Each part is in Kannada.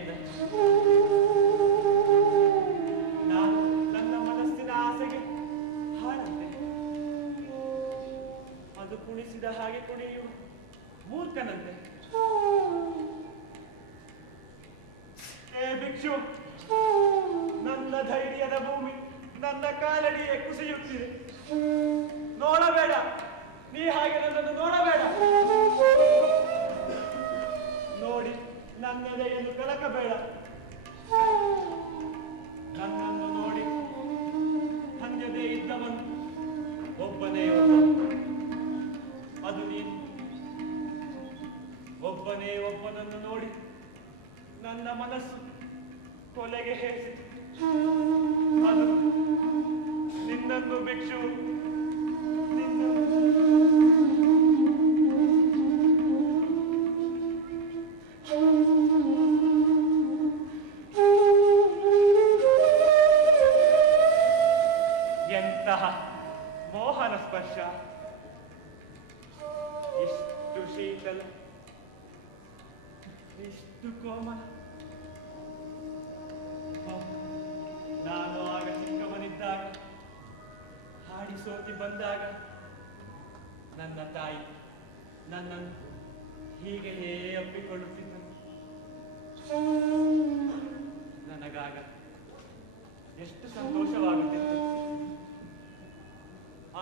ಎಂದ. ನಾನು ನನ್ನ ಮನಸ್ಸಿನ ಆಸೆಗೆ ಹಾಳಂತೆ. ಅದು ಕುಣಿಸಿದ ಹಾಗೆ ಕುಣಿಯುವ ಮೂರ್ಖನಂತೆ. ಏ ಭಿಕ್ಷು, ನನ್ನ ಧೈರ್ಯದ ಭೂಮಿ ನನ್ನ ಕಾಲಡಿಯೇ ಕುಸಿಯುತ್ತಿದೆ. ನೋಡಬೇಡ, ನೀ ಹಾಗೆ ನನ್ನನ್ನು ನೋಡಬೇಡ. ನೋಡಿ ನನ್ನೆದೆಯನ್ನು ಕಲಕಬೇಡ. ನನ್ನನ್ನು ನೋಡಿ ಹಂಗದೇ ಇದ್ದವನು ಒಬ್ಬನೇ ಒಬ್ಬ, ಅದು ನೀನು. ಒಬ್ಬನೇ ಒಬ್ಬನನ್ನು ನೋಡಿ ನನ್ನ ಮನಸ್ಸು ಕೊಲೆಗೆ ಹೇರಿಸಿತು. ಅದು ನಿನ್ನನ್ನು ಭಿಕ್ಷು, ಎಂತಹ ಮೋಹನ ಸ್ಪರ್ಶ, ಇಷ್ಟು ಶೀತಲ, ಇಷ್ಟು ಕೋಮಲ. ನಾನು ಆಗ ಚಿಕ್ಕವನಿದ್ದಾಗ, ಹಾಡಿ ಸೋತಿ ಬಂದಾಗ ನನ್ನ ತಾಯಿ ನನ್ನನ್ನು ಹೀಗೆಯೇ ಅಪ್ಪಿಕೊಳ್ಳುತ್ತಿದ್ದರು. ನನಗಾಗ ಎಷ್ಟು ಸಂತೋಷವಾಗುತ್ತಿತ್ತು.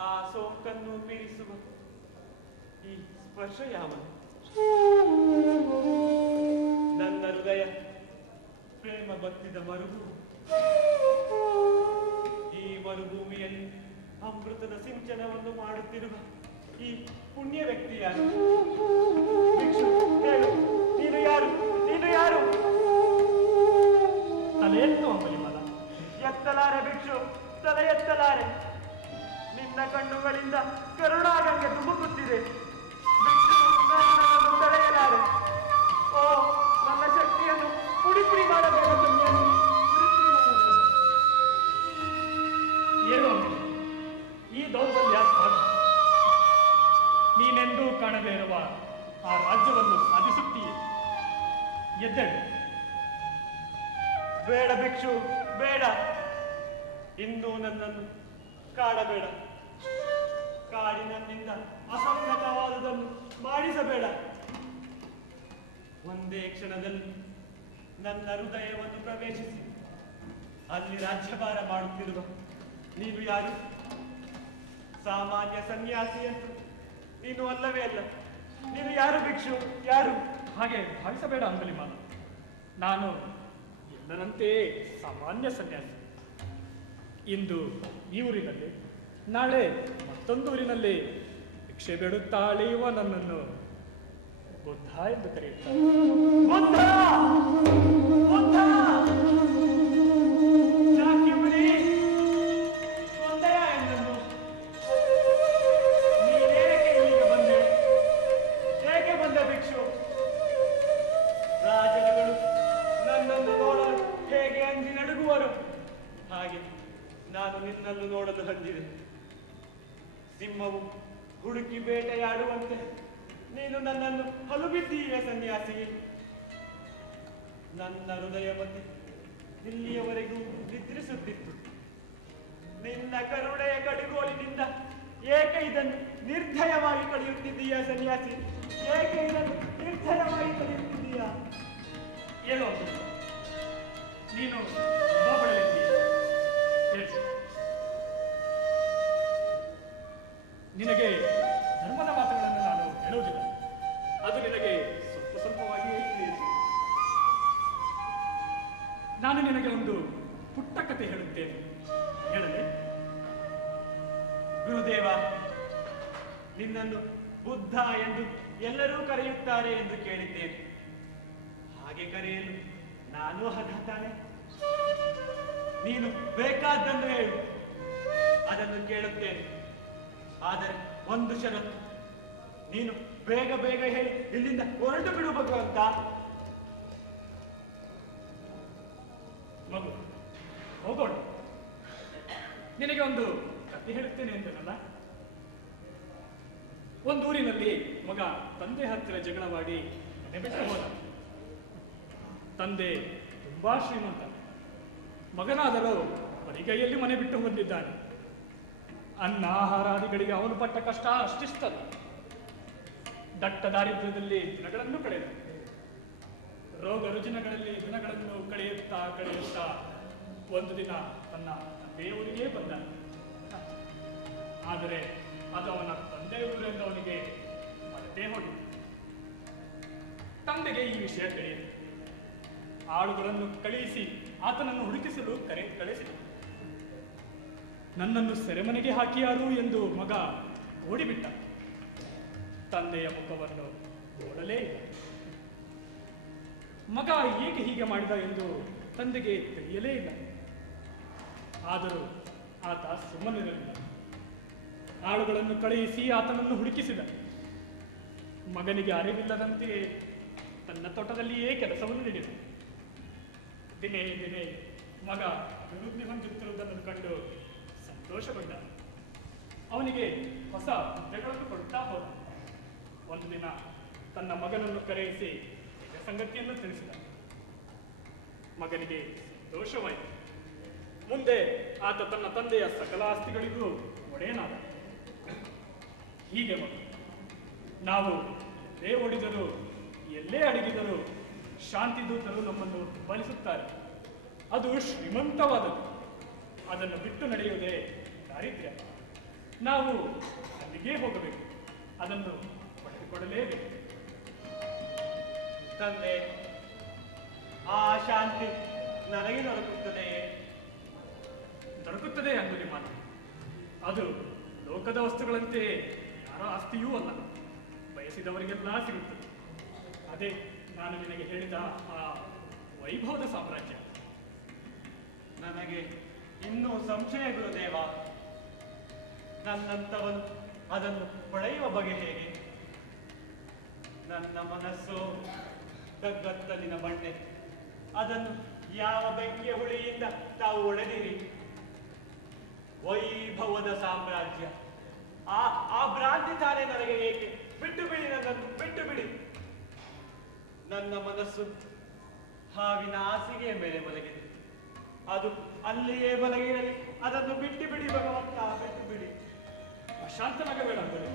ಆ ಸೋಂಕನ್ನು ಮೀರಿಸುವ ಈ ಸ್ಪರ್ಶ ಯಾವುದು? ನನ್ನ ಹೃದಯ ಪ್ರೇಮ ಬತ್ತಿದ ಮರುಭೂಮಿ. ಈ ಮರುಭೂಮಿಯಲ್ಲಿ ಅಮೃತದ ಸಿಂಚನವನ್ನು ಮಾಡುತ್ತಿರುವ ಈ ಪುಣ್ಯ ವ್ಯಕ್ತಿ ಯಾರು? ಹೇಳು, ನೀನು ಯಾರು? ನೀನು ಯಾರು? ತಲೆ ಎತ್ತು ಅಂಬಲಿಮಲ. ಎತ್ತಲಾರೆ ಭಿಕ್ಷು, ತಲೆ ಎತ್ತಲಾರೆ. ನಿನ್ನ ಕಣ್ಣುಗಳಿಂದ ಕರುಣಾಗಂಗೆ ಧುಮುಕುತ್ತಿದೆ. ನನ್ನನ್ನು ತಡೆಯಲಾರೆ. ಓ, ನನ್ನ ಶಕ್ತಿಯನ್ನು ಪುಡಿ ಪುಡಿ ಮಾಡಬೇಡ. ಏನು ಈ ದೌರ್ಬಲ್ಯ ಸಾಕು? ನೀನೆಂದೂ ಕಾಣದೇ ಇರುವ ಆ ರಾಜ್ಯವನ್ನು ಸಾಧಿಸುತ್ತೀಯೇ. ಎದ್ದೇಳು. ಬೇಡ ಭಿಕ್ಷು, ಬೇಡ. ಇನ್ನೂ ನನ್ನನ್ನು ಕಾಡಬೇಡ. ಕಾಡಿನನ್ನಿಂದ ಅಸಂಗತವಾದುದನ್ನು ಮಾಡಿಸಬೇಡ. ಒಂದೇ ಕ್ಷಣದಲ್ಲಿ ನನ್ನ ಹೃದಯವನ್ನು ಪ್ರವೇಶಿಸಿ ಅಲ್ಲಿ ರಾಜ್ಯಭಾರ ಮಾಡುತ್ತಿರುವ ನೀನು ಯಾರು? ಸಾಮಾನ್ಯ ಸನ್ಯಾಸಿ ಅಂತ ನೀನು ಅಲ್ಲವೇ ಅಲ್ಲ. ನೀನು ಯಾರು ಭಿಕ್ಷು? ಯಾರು? ಹಾಗೆ ಭಾವಿಸಬೇಡ ಅಂಬಲಿಮಾಲ. ನಾನು ಎಲ್ಲರಂತೆಯೇ ಸಾಮಾನ್ಯ ಸನ್ಯಾಸಿ. ಇಂದು ಈ ಊರಿನಲ್ಲಿ, ನಾಳೆ ಮತ್ತೊಂದು ಊರಿನಲ್ಲಿ ಭಿಕ್ಷೆ ಬೇಡುತ್ತಾ ಅಳೆಯುವ ನನ್ನನ್ನು ಬುದ್ಧ ಎಂದು ಕರೆಯುತ್ತಾರೆ. ಬುದ್ಧ! ಬುದ್ಧ! ರಾಜರುಗಳು ನನ್ನನ್ನು ನೋಡಲು ಹೇಗೆ ಅಂಜಿ ನಡುಗುವರು, ಹಾಗೆ ನಾನು ನಿನ್ನನ್ನು ನೋಡಲು ಹಂಜಿದೆ. ಸಿಂಹವು ಹುಡುಕಿ ಬೇಟೆಯಾಡುವಂತೆ ನೀನು ನನ್ನನ್ನು ಹಲುಬಿದ್ದೀಯ ಸನ್ಯಾಸಿ. ನನ್ನ ಹೃದಯ ಮತಿ ಇಲ್ಲಿಯವರೆಗೂ ನಿದ್ರಿಸುತ್ತಿತ್ತು. ನಿನ್ನ ಕರುಣೆಯ ಕಡಿಗೋಲಿನಿಂದ ಏಕೆ ಇದನ್ನು ನಿರ್ಧಯವಾಗಿ ಕಳೆಯುತ್ತಿದ್ದೀಯ ಸನ್ಯಾಸಿ? ಏಕೆ ಇದನ್ನು ನಿರ್ಧಯವಾಗಿ ಕಳೆಯುತ್ತಿದ್ದೀಯ? ಏನು ನೀನು ಬಾಬಳಲಿದ್ದೀಯ? ನಿನಗೆ ಧರ್ಮದ ಮಾತುಗಳನ್ನು ನಾನು ಹೇಳುವುದಿಲ್ಲ. ಅದು ನಿನಗೆ ಸ್ವಲ್ಪ ಸ್ವಲ್ಪವಾಗಿಯೇ ತಿಳಿಯುತ್ತೆ. ನಾನು ನಿನಗೆ ಒಂದು ಪುಟ್ಟ ಕಥೆ ಹೇಳುತ್ತೇನೆ, ಹೇಳಲಿ? ಗುರುದೇವ, ನಿನ್ನನ್ನು ಬುದ್ಧ ಎಂದು ಎಲ್ಲರೂ ಕರೆಯುತ್ತಾರೆ ಎಂದು ಕೇಳಿದ್ದೇನೆ. ಹಾಗೆ ಕರೆಯಲು ನಾನು ಅರ್ಹ ತಾನೆ? ನೀನು ಬೇಕಾದ್ದನ್ನು ಹೇಳು, ಅದನ್ನು ಕೇಳುತ್ತೇನೆ. ಆದರೆ ಒಂದು ಷರತ್ತು, ನೀನು ಬೇಗ ಬೇಗ ಹೇಳಿ ಇಲ್ಲಿಂದ ಹೊರಟು ಬಿಡು ಭಗವಂತ. ಮಗು, ಹೋಗೋಣ. ನಿನಗೆ ಒಂದು ಕಥೆ ಹೇಳುತ್ತೇನೆ ಅಂತನಲ್ಲ. ಒಂದೂರಿನಲ್ಲಿ ಮಗ ತಂದೆ ಹತ್ತಿರ ಜಗಳವಾಡಿ ಮನೆ ಬಿಟ್ಟು ಹೋದ. ತಂದೆ ತುಂಬಾ ಶ್ರೀಮಂತ. ಮಗನಾದರೂ ಬರಿಗೈಯಲ್ಲಿ ಮನೆ ಬಿಟ್ಟು ಹೊಂದಿದ್ದಾನೆ. ಅನ್ನ ಆಹಾರಾದಿಗಳಿಗೆ ಅವನು ಪಟ್ಟ ಕಷ್ಟ ಅಷ್ಟಿಷ್ಟಲ್ಲ. ದಟ್ಟ ದಾರಿದ್ರ್ಯದಲ್ಲಿ ದಿನಗಳನ್ನು ಕಳೆದ. ರೋಗ ರುಜಿನಗಳಲ್ಲಿ ದಿನಗಳನ್ನು ಕಳೆಯುತ್ತಾ ಕಳೆಯುತ್ತಾ ಒಂದು ದಿನ ತನ್ನ ತಂದೆಯವರಿಗೆ ಬಂದ. ಆದರೆ ಅದು ಅವನ ತಂದೆಯವರೆಂದು ಅವನಿಗೆ ಮರೆತೇ ಹೋಗಿತ್ತು. ತಂದೆಗೆ ಈ ವಿಷಯ ತಿಳಿಯಿತು. ಆಳುಗಳನ್ನು ಕಳುಹಿಸಿ ಆತನನ್ನು ಹುಡುಕಿಸಲು ಕಳಿಸಿದ. ನನ್ನನ್ನು ಸೆರೆಮನೆಗೆ ಹಾಕಿಯಾರು ಎಂದು ಮಗ ಓಡಿಬಿಟ್ಟ. ತಂದೆಯ ಮುಖವನ್ನು ನೋಡಲೇ ಇಲ್ಲ. ಮಗ ಏಕೆ ಹೀಗೆ ಮಾಡಿದ ಎಂದು ತಂದೆಗೆ ತಿಳಿಯಲೇ ಇಲ್ಲ. ಆದರೂ ಆತ ಸುಮ್ಮನಿರಲಿಲ್ಲ. ಆಳುಗಳನ್ನು ಕಳುಹಿಸಿ ಆತನನ್ನು ಹುಡುಕಿಸಿದ. ಮಗನಿಗೆ ಅರಿವಿಲ್ಲದಂತೆಯೇ ತನ್ನ ತೋಟದಲ್ಲಿಯೇ ಕೆಲಸವನ್ನು ನೀಡಿದ. ದಿನೇ ದಿನೇ ಮಗ ಅಭಿವೃದ್ಧಿ ಹೊಂದುತ್ತಿರುವುದನ್ನು ಕಂಡು ಸಂತೋಷಗೊಂಡ. ಅವನಿಗೆ ಹೊಸ ಹುದ್ದೆಗಳನ್ನು ಕೊಡುತ್ತಾ ಹೋದ. ಒಂದು ದಿನ ತನ್ನ ಮಗನನ್ನು ಕರೆಯಿಸಿ ಸಂಗತಿಯನ್ನು ತಿಳಿಸಿದ. ಮಗನಿಗೆ ಸಂತೋಷವಾಯಿತು. ಮುಂದೆ ಆತ ತನ್ನ ತಂದೆಯ ಸಕಲ ಆಸ್ತಿಗಳಿಗೂ ಒಡೆಯನಾದ. ಹೀಗೆ ಮಗ, ನಾವು ಎಲ್ಲೇ ಓಡಿದರೂ ಎಲ್ಲೇ ಅಡಗಿದರೂ ಶಾಂತಿ ದೂತರು ನಮ್ಮನ್ನು ಬೆಂಬಲಿಸುತ್ತಾರೆ. ಅದು ಶ್ರೀಮಂತವಾದದ್ದು. ಅದನ್ನು ಬಿಟ್ಟು ನಡೆಯುವುದೇ ದಾರಿದ್ರ್ಯ. ನಾವು ಅಲ್ಲಿಗೆ ಹೋಗಬೇಕು. ಅದನ್ನು ಪಡೆದುಕೊಡಲೇಬೇಕು. ತಂದೆ, ಆ ಶಾಂತಿ ನನಗೆ ದೊರಕುತ್ತದೆಯೇ? ದೊರಕುತ್ತದೆ ಅಂದು ನಿಮ್ಮ ಅದು ಲೋಕದ ವಸ್ತುಗಳಂತೆ ಯಾರ ಆಸ್ತಿಯೂ ಅಲ್ಲ. ಬಯಸಿದವರಿಗೆಲ್ಲ ಸಿಗುತ್ತದೆ. ಅದೇ ನಾನು ನಿನಗೆ ಹೇಳಿದ ಆ ವೈಭವದ ಸಾಮ್ರಾಜ್ಯ. ನನಗೆ ಇನ್ನೂ ಸಂಶಯ ಗುರುದೇವ. ನನ್ನಂತವನು ಅದನ್ನು ಪಡೆಯುವ ಬಗೆ ಹೇಗೆ? ನನ್ನ ಮನಸ್ಸು ಗಗ್ಗತ್ತಲಿನ ಬಂಡೆ. ಅದನ್ನು ಯಾವ ಬೆಂಕಿಯ ಹುಳಿಯಿಂದ ತಾವು ಒಡೆದಿರಿ? ವೈಭವದ ಸಾಮ್ರಾಜ್ಯ. ಆ ಭ್ರಾಂತಿ ತಾನೇ ನನಗೆ ಏಕೆ? ಬಿಟ್ಟು ಬಿಡಿ, ನನ್ನನ್ನು ಬಿಟ್ಟು ಬಿಡಿ. ನನ್ನ ಮನಸ್ಸು ಹಾವಿನ ಹಾಸಿಗೆಯ ಮೇಲೆ ಮಲಗಿದೆ. ಅದು ಅಲ್ಲಿಯೇ ಮಲಗಿರಲಿ. ಅದನ್ನು ಬಿಟ್ಟು ಬಿಡಿ ಭಗವಂತ, ಬಿಟ್ಟು ಬಿಡಿ. ಅಶಾಂತನಾಗಬೇಡ ಅಂದರೆ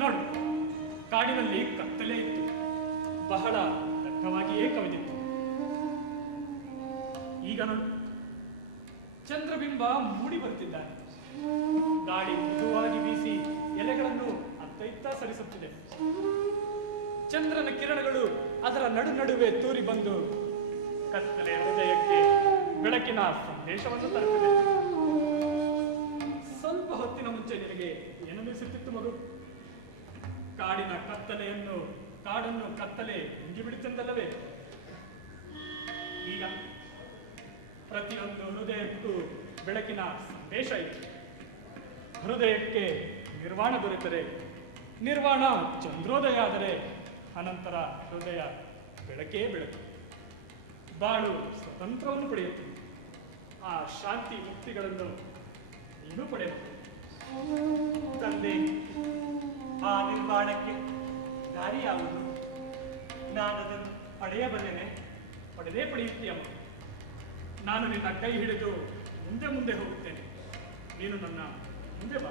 ನೋಡು, ಕಾಡಿನಲ್ಲಿ ಕತ್ತಲೆ ಇತ್ತು. ಬಹಳ ದಟ್ಟವಾಗಿಯೇ ಕವಿದಿತ್ತು. ಈಗ ನೋಡು, ಚಂದ್ರಬಿಂಬ ಮೂಡಿ ಬರುತ್ತಿದ್ದಾನೆ. ಗಾಳಿ ಮೃದುವಾಗಿ ಬೀಸಿ ಎಲೆಗಳನ್ನು ಅತ್ತ ಇತ್ತ ಸರಿಸುತ್ತಿದೆ. ಚಂದ್ರನ ಕಿರಣಗಳು ಅದರ ನಡುವೆ ತೂರಿ ಬಂದು ಕತ್ತಲೆ ಹೃದಯಕ್ಕೆ ಬೆಳಕಿನ ಸಂದೇಶವನ್ನು ತರುತ್ತದೆ. ಸ್ವಲ್ಪ ಹೊತ್ತಿನ ಮುಂಚೆ ನಿನಗೆ ಏನನ್ನಿಸುತ್ತಿತ್ತು ಮಗು? ಕಾಡನ್ನು ಕತ್ತಲೆ ನುಂಗಿಬಿಡುತ್ತೆಂದಲ್ಲವೇ? ಈಗ ಪ್ರತಿಯೊಂದು ಹೃದಯಕ್ಕೂ ಬೆಳಕಿನ ಸಂದೇಶ ಇದೆ. ಹೃದಯಕ್ಕೆ ನಿರ್ವಾಣ ದೊರೆತರೆ, ನಿರ್ವಾಣ ಚಂದ್ರೋದಯ ಆದರೆ ಅನಂತರ ಹೃದಯ ಬೆಳಕೇ ಬೆಳಕು. ಬಾಳು ಸ್ವತಂತ್ರವನ್ನು ಪಡೆಯುತ್ತದೆ. ಆ ಶಾಂತಿ ಮುಕ್ತಿಗಳನ್ನು ನೀನು ಪಡೆಯಬಹುದು. ತಂದೆ, ಆ ನಿರ್ಮಾಣಕ್ಕೆ ದಾರಿ ಯಾವುದು? ನಾನದನ್ನು ಪಡೆಯಬಲ್ಲೆನೆ? ಪಡೆದೇ ಪಡೆಯುತ್ತೀಯಮ್ಮ. ನಾನು ನಿನ್ನ ಕೈ ಹಿಡಿದು ಮುಂದೆ ಹೋಗುತ್ತೇನೆ. ನೀನು ನನ್ನ ಮುಂದೆ ಬಾ.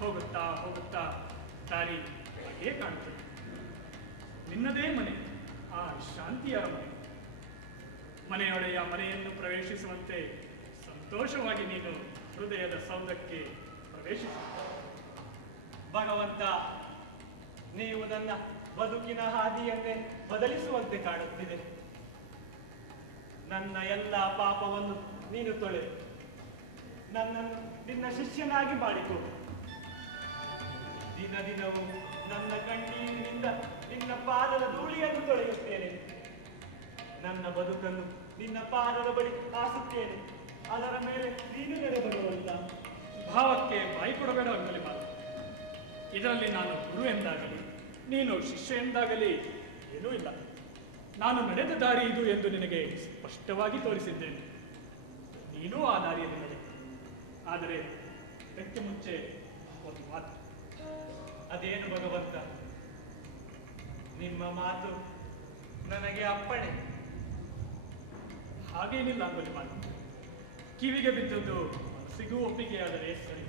ಹೋಗುತ್ತಾ ಹೋಗುತ್ತಾ ದಾರಿ ಹಾಗೇ ಕಾಣುತ್ತದೆ. ನಿನ್ನದೇ ಮನೆ, ಆ ಶಾಂತಿಯರ ಮನೆ. ಮನೆಯೊಡೆಯ ಮನೆಯನ್ನು ಪ್ರವೇಶಿಸುವಂತೆ ಸಂತೋಷವಾಗಿ ನೀನು ಹೃದಯದ ಸೌಧಕ್ಕೆ ಪ್ರವೇಶಿಸು. ಭಗವಂತ, ನೀವು ನನ್ನ ಬದುಕಿನ ಹಾದಿಯನ್ನೇ ಬದಲಿಸುವಂತೆ ಕಾಣುತ್ತಿದೆ. ನನ್ನ ಎಲ್ಲ ಪಾಪವನ್ನು ನೀನು ತೊಳೆ ನನ್ನನ್ನು ನಿನ್ನ ಶಿಷ್ಯನಾಗಿ ಮಾಡಿಕೊ. ದಿನ ದಿನವೂ ನನ್ನ ಕಣ್ಣೀರಿನಿಂದ ನಿನ್ನ ಪಾದದ ಧೂಳಿಯನ್ನು ತೊಳೆಯುತ್ತೇನೆ. ನನ್ನ ಬದುಕನ್ನು ನಿನ್ನ ಪಾದದ ಬಳಿ ಹಾಸುತ್ತೇನೆ. ಅದರ ಮೇಲೆ ನೀನು ನೆರೆ ಬರುವಂತ. ಭಾವಕ್ಕೆ ಬಾಯಿ ಕೊಡಬೇಡ ಅಂಗಲಿ ಮಾತು. ಇದರಲ್ಲಿ ನಾನು ಗುರು ಎಂದಾಗಲಿ ನೀನು ಶಿಷ್ಯ ಎಂದಾಗಲಿ ಏನೂ ಇಲ್ಲ. ನಾನು ನಡೆದ ದಾರಿ ಇದು ಎಂದು ನಿನಗೆ ಸ್ಪಷ್ಟವಾಗಿ ತೋರಿಸಿದ್ದೇನೆ. ನೀನೂ ಆ ದಾರಿಯಲ್ಲಿ ನಡೆ. ಆದರೆ ಇದಕ್ಕೆ ಮುಂಚೆ ಒಂದು ಮಾತು. ಅದೇನು ಭಗವಂತ? ನಿಮ್ಮ ಮಾತು ನನಗೆ ಅಪ್ಪಣೆ. ಹಾಗೇನಿಲ್ಲ ಅಂಗುಲಿಮಾಲ. ಕಿವಿಗೆ ಬಿದ್ದದ್ದು ಮನಸ್ಸಿಗೂ ಒಪ್ಪಿಗೆಯಾದರೆ ಸರಿ.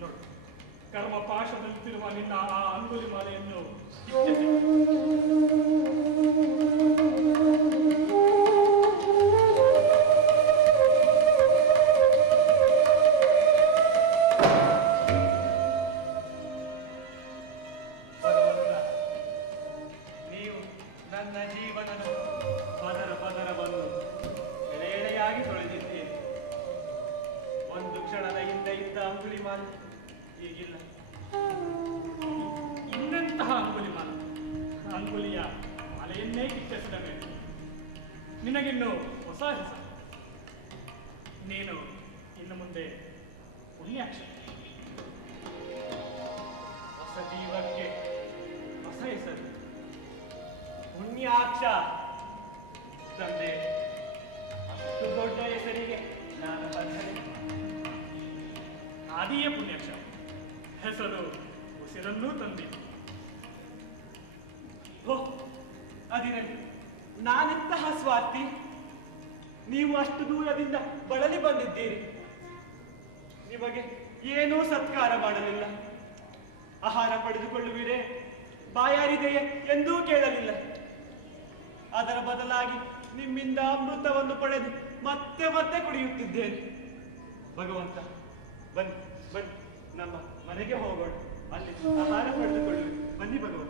ನೋಡು, ಕರ್ಮ ಪಾಶದಲ್ಲಿರುವ ನಿನ್ನ ಆ ಅಂಗುಲಿಮಾಲೆಯನ್ನು ಕಿತ್ತೆಸೆ. ನೀವು ನನ್ನ ಜೀವನದ ಪದರವನ್ನು ಎಳೆಯಾಗಿ ತೊಳೆದಿದ್ದೀರಿ. ಒಂದು ಕ್ಷಣದ ಹಿಂದೆ ಇದ್ದ ಅಂಗುಲಿಮಾಲ ಈಗಿಲ್ಲ. ಇನ್ನೆಂತಹ ಅಂಗುಲಿಮಾಲ? ಅಂಗುಲಿಯ ಮಾಲೆಯನ್ನೇ ಕಿತ್ತೆಸಿದ ಮೇಲೆ ನಿನಗಿನ್ನು ಹೊಸ ಹೆಸರು. ನೀನು ಇನ್ನು ಮುಂದೆ ಪುಣ್ಯಾಕ್ಷ. ಹೊಸ ಜೀವಕ್ಕೆ ಹೊಸ ಹೆಸರು ಪುಣ್ಯಾಕ್ಷ. ತಂದೆ, ಅಷ್ಟು ದೊಡ್ಡ ಹೆಸರಿಗೆ ನಾನು ಬದ್ಧನೆ. ಆದಿಯೇ ಪುಣ್ಯಾಕ್ಷ. ಹೆಸರು ಉಸಿರನ್ನೂ ತಂದಿದ್ದು. ಓಹ್, ಅದಿರಲಿ. ನಾನೆಂತಹ ಸ್ವಾರ್ಥಿ. ನೀವು ಅಷ್ಟು ದೂರದಿಂದ ಬಳಲಿ ಬಂದಿದ್ದೀರಿ. ನಿಮಗೆ ಏನೂ ಸತ್ಕಾರ ಮಾಡಲಿಲ್ಲ. ಆಹಾರ ಪಡೆದುಕೊಳ್ಳುವಿರೇ, ಬಾಯಾರಿದೆಯೇ ಎಂದೂ ಕೇಳಲಿಲ್ಲ. ಅದರ ಬದಲಾಗಿ ನಿಮ್ಮಿಂದ ಅಮೃತವನ್ನು ಪಡೆದು ಮತ್ತೆ ಮತ್ತೆ ಕುಡಿಯುತ್ತಿದ್ದೇನೆ. ಭಗವಂತ, ಬನ್ನಿ ಬನ್ನಿ, ನಮ್ಮ ಮನೆಗೆ ಹೋಗೋಣ. ಅಲ್ಲಿ ಆಹಾರ ಪಡೆದುಕೊಳ್ಳಿ. ಬನ್ನಿ ಭಗವಂತ.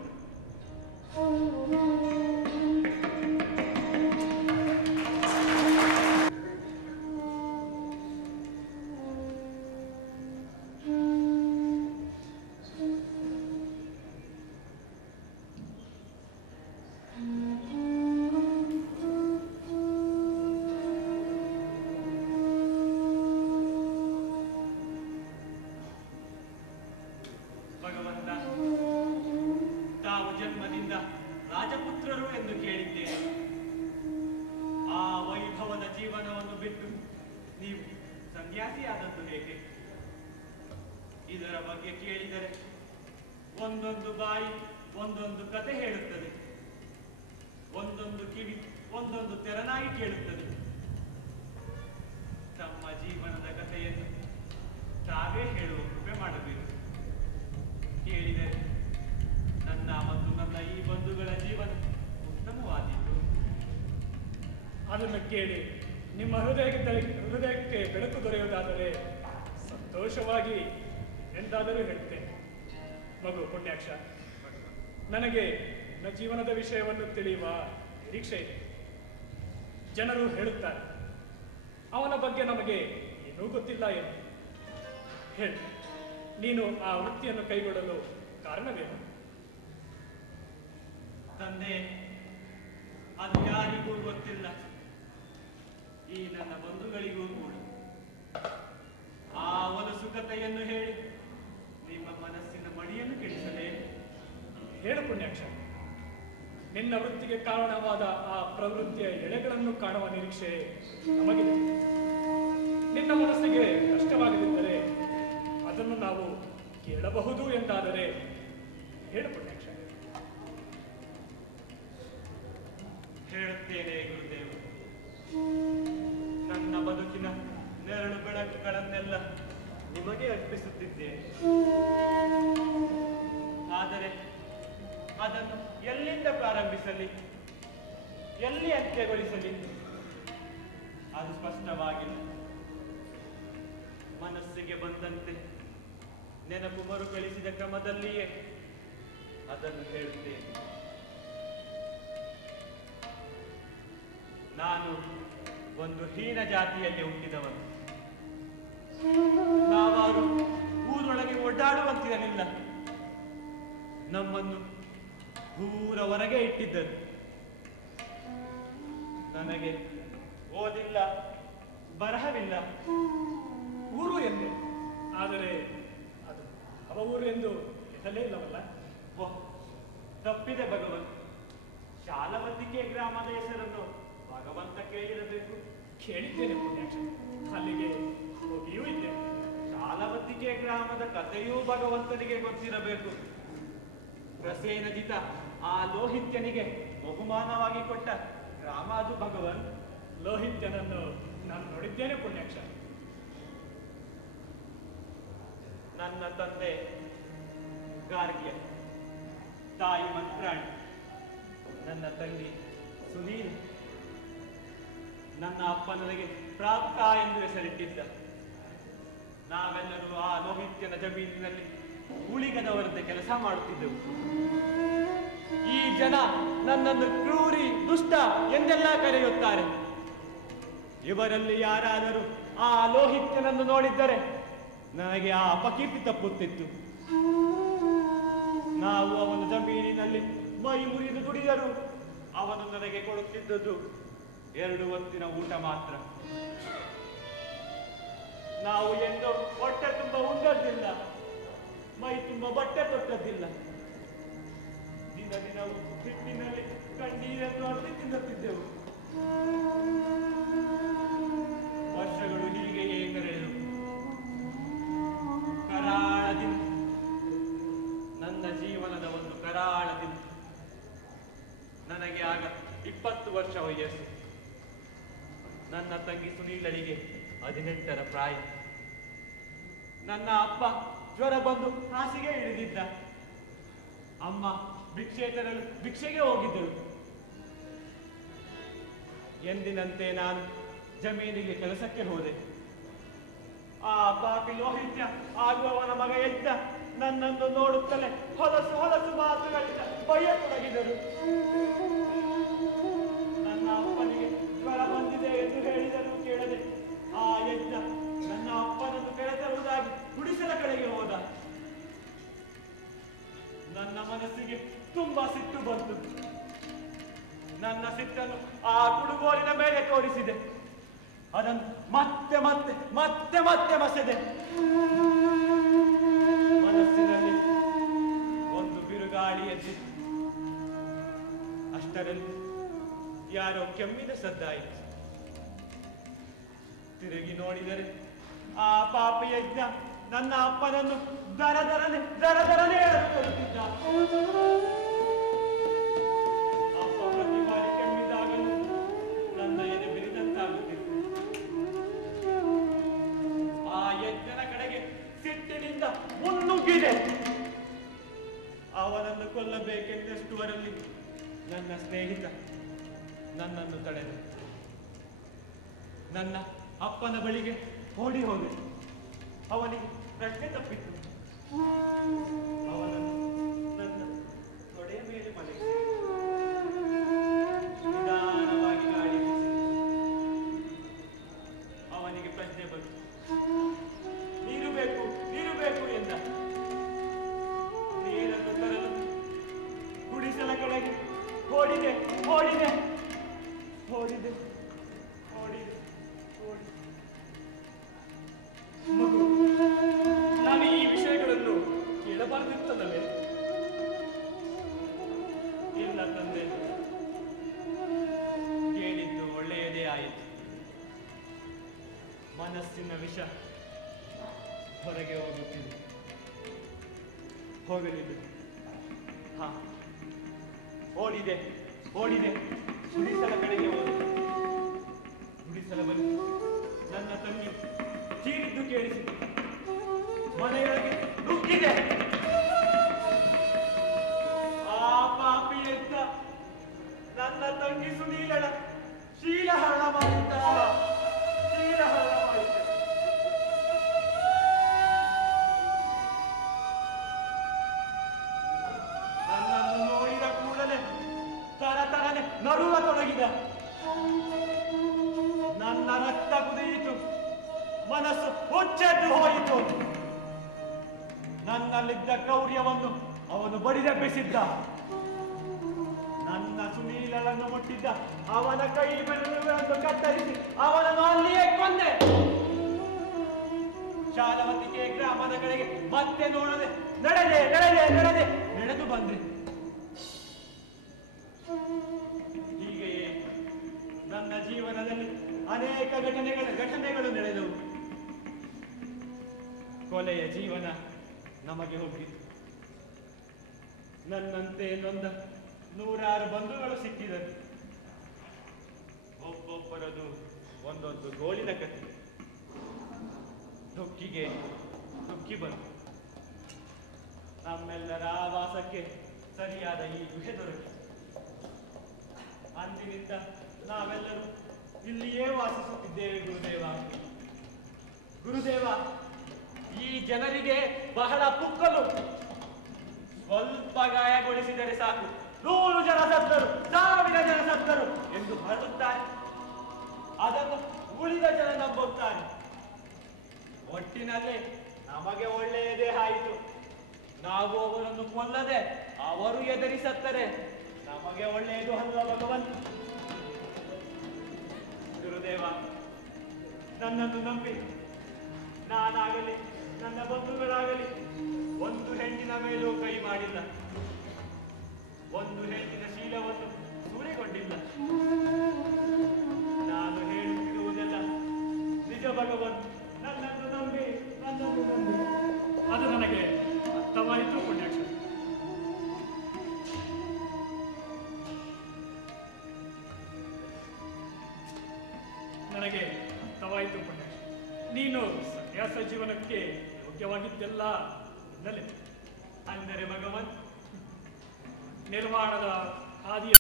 ಭಗವಂತ, ತಾವು ಜನ್ಮದಿಂದ ರಾಜಪುತ್ರರು ಎಂದು ಕೇಳಿದ್ದೇನೆ. ಆ ವೈಭವದ ಜೀವನವನ್ನು ಬಿಟ್ಟು ನೀವು ಸನ್ಯಾಸಿಯಾದದ್ದು ಹೇಗೆ? ಇದರ ಬಗ್ಗೆ ಕೇಳಿದರೆ ಒಂದೊಂದು ಬಾಯಿ ಒಂದೊಂದು ಕತೆ ಹೇಳುತ್ತದೆ. ಒಂದೊಂದು ಕಿವಿ ಒಂದೊಂದು ತೆರನಾಗಿ ಕೇಳುತ್ತದೆ. ತಮ್ಮ ಜೀವನದ ಕಥೆಯನ್ನು ತಾವೇ ಹೇಳುವ ಕೃಪೆ ಮಾಡಬೇಕು. ಕೇಳಿದರೆ ನನ್ನ ಮತ್ತು ನನ್ನ ಈ ಬಂಧುಗಳ ಜೀವನ ಉತ್ತಮವಾದೀತು. ಅದನ್ನು ಕೇಳಿ ನಿಮ್ಮ ಹೃದಯಕ್ಕೆ ಬೆಳಕು ದೊರೆಯುವುದಾದರೆ ಸಂತೋಷವಾಗಿ ಎಂದಾದರೂ ಹೇಳುತ್ತೇನೆ. ಮಗು ಪುಣ್ಯಾಕ್ಷ, ನನಗೆ ನನ್ನ ಜೀವನದ ವಿಷಯವನ್ನು ತಿಳಿಯುವ ನಿರೀಕ್ಷೆ ಇದೆ. ಜನರು ಹೇಳುತ್ತಾರೆ, ಅವನ ಬಗ್ಗೆ ನಮಗೆ ಏನೂ ಗೊತ್ತಿಲ್ಲ ಎಂದು. ಹೇಳು, ನೀನು ಆ ವೃತ್ತಿಯನ್ನು ಕೈಗೊಳ್ಳಲು ಕಾರಣವೇನು? ತಂದೆ, ಅದು ಯಾರಿಗೂ ಗೊತ್ತಿಲ್ಲ. ಈ ನನ್ನ ಬಂಧುಗಳಿಗೂ ಕೂಡ. ಆ ಹೊಲಸು ಕಥೆಯನ್ನು ಹೇಳಿ ನಿಮ್ಮ ಮನಸ್ಸಿನ ಮಡಿಯನ್ನು ಕೆಡಿಸಲೇ? ಹೇಳು ಪುಣ್ಯಾಕ್ಷ, ನಿನ್ನ ವೃತ್ತಿಗೆ ಕಾರಣವಾದ ಆ ಪ್ರವೃತ್ತಿಯ ಎಳೆಗಳನ್ನು ಕಾಣುವ ನಿರೀಕ್ಷೆ ನಮಗಿದೆ. ನಿನ್ನ ಮನಸ್ಸಿಗೆ ಕಷ್ಟವಾಗದಿದ್ದರೆ ಅದನ್ನು ನಾವು ಕೇಳಬಹುದು ಎಂದಾದರೆ ಹೇಳು ಪುಣ್ಯಾಕ್ಷ. ಹೇಳುತ್ತೇನೆ ಗುರುದೇವ. ನನ್ನ ಬದುಕಿನ ನೆರಳು ಬೆಳಕುಗಳನ್ನೆಲ್ಲ ನಿಮಗೆ ಅರ್ಪಿಸುತ್ತಿದ್ದೇನೆ. ಆದರೆ ಅದನ್ನು ಎಲ್ಲಿಂದ ಪ್ರಾರಂಭಿಸಲಿ, ಎಲ್ಲಿ ಅಂತ್ಯಗೊಳಿಸಲಿ ಅದು ಸ್ಪಷ್ಟವಾಗಿಲ್ಲ. ಮನಸ್ಸಿಗೆ ಬಂದಂತೆ ನೆನಪು ಮರುಕಳಿಸಿದ ಕ್ರಮದಲ್ಲಿಯೇ ಅದನ್ನು ಹೇಳುತ್ತೇನೆ. ನಾನು ಒಂದು ಹೀನ ಜಾತಿಯಲ್ಲಿ ಹುಟ್ಟಿದವನು. ನಾವಾರು ಊರೊಳಗೆ ಓಡಾಡುವಂತಿರಲಿಲ್ಲ. ನಮ್ಮನ್ನು ಊರ ಹೊರಗೆ ಇಟ್ಟಿದ್ದರು. ನನಗೆ ಓದಿಲ್ಲ, ಬರಹವಿಲ್ಲ. ಊರು ಎಂದೆ, ಆದರೆ ಅದು ಯಾವ ಊರು ಎಂದು ಹೇಳಲೇ ಇಲ್ಲವಲ್ಲ? ತಪ್ಪಿದೆ ಭಗವಂತ. ಶಾಲವತಿಕೆ ಗ್ರಾಮದ ಹೆಸರನ್ನು ಭಗವಂತ ಕೇಳಿರಬೇಕು. ಕೇಳಿದ್ದೇನೆ ಪುಣ್ಯಾಕ್ಷ, ಅಲ್ಲಿಗೆ ಹೋಗಿಯೂ ಇದ್ದೇನೆ. ಶಾಲವತಿಕೆ ಗ್ರಾಮದ ಕಥೆಯೂ ಭಗವಂತನಿಗೆ ಗೊತ್ತಿರಬೇಕು. ಪ್ರಸೇನಜಿತ ಆ ಲೋಹಿತ್ಯನಿಗೆ ಬಹುಮಾನವಾಗಿ ಕೊಟ್ಟ ಗ್ರಾಮ ಅದು ಭಗವನ್. ಲೋಹಿತ್ಯನನ್ನು ನಾನು ನೋಡಿದ್ದೇನೆ ಪುಣ್ಯಾಕ್ಷ. ನನ್ನ ತಂದೆ ಗಾರ್ಗ್ಯ, ತಾಯಿ ಮಂತ್ರಾಣಿ, ನನ್ನ ತಂಗಿ ಸುನೀಲ್. ನನ್ನ ಅಪ್ಪ ನನಗೆ ಪ್ರಾಪ್ತ ಎಂದು ಹೆಸರಿಟ್ಟಿದ್ದ. ನಾವೆಲ್ಲರೂ ಆ ಲೋಹಿತ್ಯನ ಜಮೀನಿನಲ್ಲಿ ಉಳಿಗದವರದ್ದೇ ಕೆಲಸ ಮಾಡುತ್ತಿದ್ದೆವು. ಈ ಜನ ನನ್ನನ್ನು ಕ್ರೂರಿ, ದುಷ್ಟ ಎಂದೆಲ್ಲ ಕರೆಯುತ್ತಾರೆ. ಇವರಲ್ಲಿ ಯಾರಾದರೂ ಆ ಲೋಹಿತ್ಯನನ್ನು ನೋಡಿದ್ದರೆ ನನಗೆ ಆ ಅಪಕೀರ್ತಿ ತಪ್ಪುತ್ತಿತ್ತು. ನಾವು ಅವನ ಜಮೀನಿನಲ್ಲಿ ಮೈ ಮುರಿದು ದುಡಿದರು. ಅವನು ನನಗೆ ಕೊಡುತ್ತಿದ್ದದ್ದು 2 ಹೊತ್ತಿನ ಊಟ ಮಾತ್ರ. ನಾವು ಎಂದು ಹೊಟ್ಟೆ ತುಂಬ ಉಂಡದ್ದಿಲ್ಲ, ಮೈ ತುಂಬ ಬಟ್ಟೆ ತೊಟ್ಟದ್ದಿಲ್ಲ. ದಿನ ದಿನವೂ ಹಿಟ್ಟಿನಲ್ಲಿ ಕಣ್ಣೀರನ್ನು ಅರ್ಧಿ ತಿನ್ನುತ್ತಿದ್ದೆವು. ವರ್ಷಗಳು ಹೀಗೆಯೇ ಕರೆದವು. ಕರಾಳ ದಿನ, ನನ್ನ ಜೀವನದ ಒಂದು ಕರಾಳ ದಿನ. ನನಗೆ ಆಗ 20 ವರ್ಷ ವಯಸ್ಸು. ನನ್ನ ತಂಗಿ ಸುನೀಲಳಿಗೆ 18ರ ಪ್ರಾಯ. ನನ್ನ ಅಪ್ಪ ಜ್ವರ ಬಂದು ಹಾಸಿಗೆ ಇಳಿದಿದ್ದ. ಅಮ್ಮ ಭಿಕ್ಷೆ ತರಲು ಭಿಕ್ಷೆಗೆ ಹೋಗಿದ್ದಳು. ಎಂದಿನಂತೆ ನಾನು ಜಮೀನಿಗೆ ಕೆಲಸಕ್ಕೆ ಹೋದೆ. ಆ ಪಾಪಿ ಲೋಹಿತ್ಯ ಆಗುವವನ ಮಗ ಎದ್ದ ನನ್ನನ್ನು ನೋಡುತ್ತಲೇ ಹೊಲಸು ಹೊಲಸು ಮಾತುಗಳಿಂದ ಬಯ್ಯತೊಡಗಿದರು. ನನ್ನ ಅಪ್ಪನಿಗೆ ಜ್ವರ ಬಂದಿದೆ ಎಂದು ಹೇಳಿದರೂ ಕೇಳದೆ ಆ ಎದ್ದ ನನ್ನ ಅಪ್ಪನನ್ನು ಕೆಳತರುವುದಾಗಿ ಗುಡಿಸಲ ಕಡೆಗೆ ಹೋದ. ನನ್ನ ಮನಸ್ಸಿಗೆ ತುಂಬಾ ಸಿಟ್ಟು ಬಂತು. ನನ್ನ ಸಿಟ್ಟನ್ನು ಆ ಕುಡುಗೋಲಿನ ಮೇಲೆ ತೋರಿಸಿದೆ. ಅದನ್ನು ಮತ್ತೆ ಮತ್ತೆ ಮತ್ತೆ ಮತ್ತೆ ಮಸೆದೆ. ಮನಸ್ಸಿನಲ್ಲಿ ಒಂದು ಬಿರುಗಾಳಿ ಎದ್ದಿತು. ಅಷ್ಟರಲ್ಲಿ ಯಾರೋ ಕೆಮ್ಮಿದ ಸದ್ದಾಯಿತು. ತಿರುಗಿ ನೋಡಿದರೆ ಆ ಪಾಪಿ ಯಜ್ಞ ನನ್ನ ಅಪ್ಪನನ್ನು ದರದರನೆ ಎಳೆದುಕೊಳ್ಳುತ್ತಿದ್ದ. ಅಪ್ಪ ಪ್ರತಿ ಬಾರಿ ಕೆಮ್ಮಿದಾಗಲೂ ನನ್ನ ಎದೆ ಬಿರಿದಂತಾಗುತ್ತಿತ್ತು. ಆ ಯಜ್ಞನ ಕಡೆಗೆ ಸಿಟ್ಟಿನಿಂದ ಮುನ್ನುಗ್ಗಿದೆ. ಅವನನ್ನು ಕೊಲ್ಲಬೇಕೆಂದಷ್ಟುವರಲ್ಲಿ ನನ್ನ ಸ್ನೇಹಿತ ನನ್ನನ್ನು ತಡೆದು ನನ್ನ ಅಪ್ಪನ ಬಳಿಗೆ ಓಡಿ ಹೋದೆ. ಅವನಿಗೆ ಪ್ರಶ್ನೆ ತಪ್ಪಿತ್ತು. ಅವನನ್ನು ನನ್ನ ತೊಡೆಯ ಮೇಲೆ ಮಲಗಿಸಿ ನಿಧಾನವಾಗಿ ಗಾಳಿ ಬೀಸಿದೆ. ಅವನಿಗೆ ಪ್ರಶ್ನೆ ಬಂತು. ನೀರು ಬೇಕು, ನೀರು ಬೇಕು ಎಂದ. ನೀರನ್ನು ತರಲು ಗುಡಿಸಲ ಕಡೆಗೆ ಓಡಿದೆ ಓಡಿದೆ ಓಡಿದೆ ಓಡಿದೆ ಓಡಿದೆ. ಮಗು, ನಾನು ಈ ವಿಷಯಗಳನ್ನು ಕೇಳಬಾರದಿತ್ತಲ್ಲವೇ? ಇಲ್ಲ ತಂದೆ, ಕೇಳಿದ್ದು ಒಳ್ಳೆಯದೇ ಆಯಿತು. ಮನಸ್ಸಿನ ವಿಷ ಹೊರಗೆ ಹೋಗುತ್ತಿದೆ. ಹೋಗಲಿಲ್ಲ. ಹಾ, ಓಡಿದೆ ಓಡಿದೆ ಗುಡಿಸಲ ಕಡೆಗೆ ಹೋದೆ. ಗುಡಿಸಲ ಬಳಿ ನನ್ನ ತಂಗಿ ಚೀರಿದ್ದು ಕೇಳಿಸಿತು. ಮನೆಯೊಳಗೆ ನುಗ್ಗಿದೆ. ಆ ಪಾಪಿ ಎದ್ದ ನನ್ನ ತಂಗಿ ಸುನೀಲಳ ಶೀಲಹರಣ ಮಾಡಿದ್ದ. ಶೀಲಹರಣ ಮಾಡಿದ್ದ. ನನ್ನನ್ನು ನೋಡಿದ ಕೂಡಲೇ ತರತರನೆ ನಡುವ ತೊಡಗಿದ. ನನ್ನ ರಕ್ತ ಕುದಿಯಿತು. ಮನಸ್ಸು ಹುಚ್ಚೆದ್ದು ಹೋಯಿತು. ನನ್ನಲ್ಲಿದ್ದ ಕ್ರೌರ್ಯವನ್ನು ಅವನು ಬಡಿದೆಬ್ಬಿಸಿದ್ದ. ನನ್ನ ಸುನೀಲಳನ್ನು ಮುಟ್ಟಿದ್ದ ಅವನ ಕೈ ಬೆರಳುಗಳನ್ನು ಕತ್ತರಿಸಿ ಅವನನ್ನು ಅಲ್ಲಿಯೇ ಕೊಂದೆ. ಶಾಲವತಿಗೆ ಗ್ರಾಮದ ಕಡೆಗೆ ಮತ್ತೆ ನೋಡದೆ ನಡೆದು ಬಂದೆ. ಹೀಗೆಯೇ ನನ್ನ ಜೀವನದಲ್ಲಿ ಅನೇಕ ಘಟನೆಗಳು ನಡೆದವು. ಕೊಲೆಯ ಜೀವನ ನಮಗೆ ಹೋಗಿತ್ತು. ನನ್ನಂತೆ ನೊಂದ ನೂರಾರು ಬಂಧುಗಳು ಸಿಕ್ಕಿದರು. ಒಬ್ಬೊಬ್ಬರದು ಒಂದೊಂದು ಗೋಳಿನ ಕಥೆ. ದುಃಖಿಗೆ ದುಃಖಿ ಬಂತು. ನಮ್ಮೆಲ್ಲರ ವಾಸಕ್ಕೆ ಸರಿಯಾದ ಈ ಗುಹೆ ದೊರಕಿ. ಅಂದಿನಿಂದ ನಾವೆಲ್ಲರೂ ಇಲ್ಲಿಯೇ ವಾಸಿಸುತ್ತಿದ್ದೇವೆ. ಗುರುದೇವ, ಈ ಜನರಿಗೆ ಬಹಳ ಪುಕ್ಕಲು. ಸ್ವಲ್ಪ ಗಾಯಗೊಳಿಸಿದರೆ ಸಾಕು, 100 ಜನ ಸತ್ತರು, 1000 ಜನ ಸತ್ತರು ಎಂದು ಹರಡುತ್ತಾರೆ. ಅದನ್ನು ಉಳಿದ ಜನ ನಂಬುತ್ತಾರೆ. ಒಟ್ಟಿನಲ್ಲಿ ನಮಗೆ ಒಳ್ಳೆಯದೇ ಆಯಿತು. ನಾವು ಅವರನ್ನು ಕೊಲ್ಲದೆ ಅವರು ಎದುರಿಸುತ್ತಾರೆ. ನಮಗೆ ಒಳ್ಳೆಯದು ಅಲ್ವಾ ಭಗವಂತ? ಗುರುದೇವ, ನನ್ನನ್ನು ನಂಬಿ ನಾನಾಗಲಿ ನನ್ನ ಬಂಧುಗಳಾಗಲಿ ಒಂದು ಹೆಣ್ಣಿನ ಮೇಲೂ ಕೈ ಮಾಡಿಲ್ಲ. ಒಂದು ಹೆಣ್ಣಿನ ಶೀಲವನ್ನು ಸೂರೆಗೊಂಡಿಲ್ಲ. ನಾನು ಹೇಳುತ್ತಿರುವುದೆಲ್ಲ ನಿಜ ಭಗವಂತ. ನನ್ನನ್ನು ನಂಬಿ. ಅದು ನನಗೆ ಅರ್ಥವಾಯಿತು ಪುಣ್ಯಾಕ್ಷ. ನನಗೆ ಅರ್ಥವಾಯಿತು ಪುಣ್ಯಾಕ್ಷ. ನೀನು ಸನ್ಯಾಸ ಜೀವನಕ್ಕೆ ಯೋಗ್ಯವಾಗಿದ್ದೆಲ್ಲ ಹಿನ್ನೆಲೆ. ಅಂದರೆ ಭಗವಂತ ನಿರ್ವಾಣದ ಹಾದಿಯ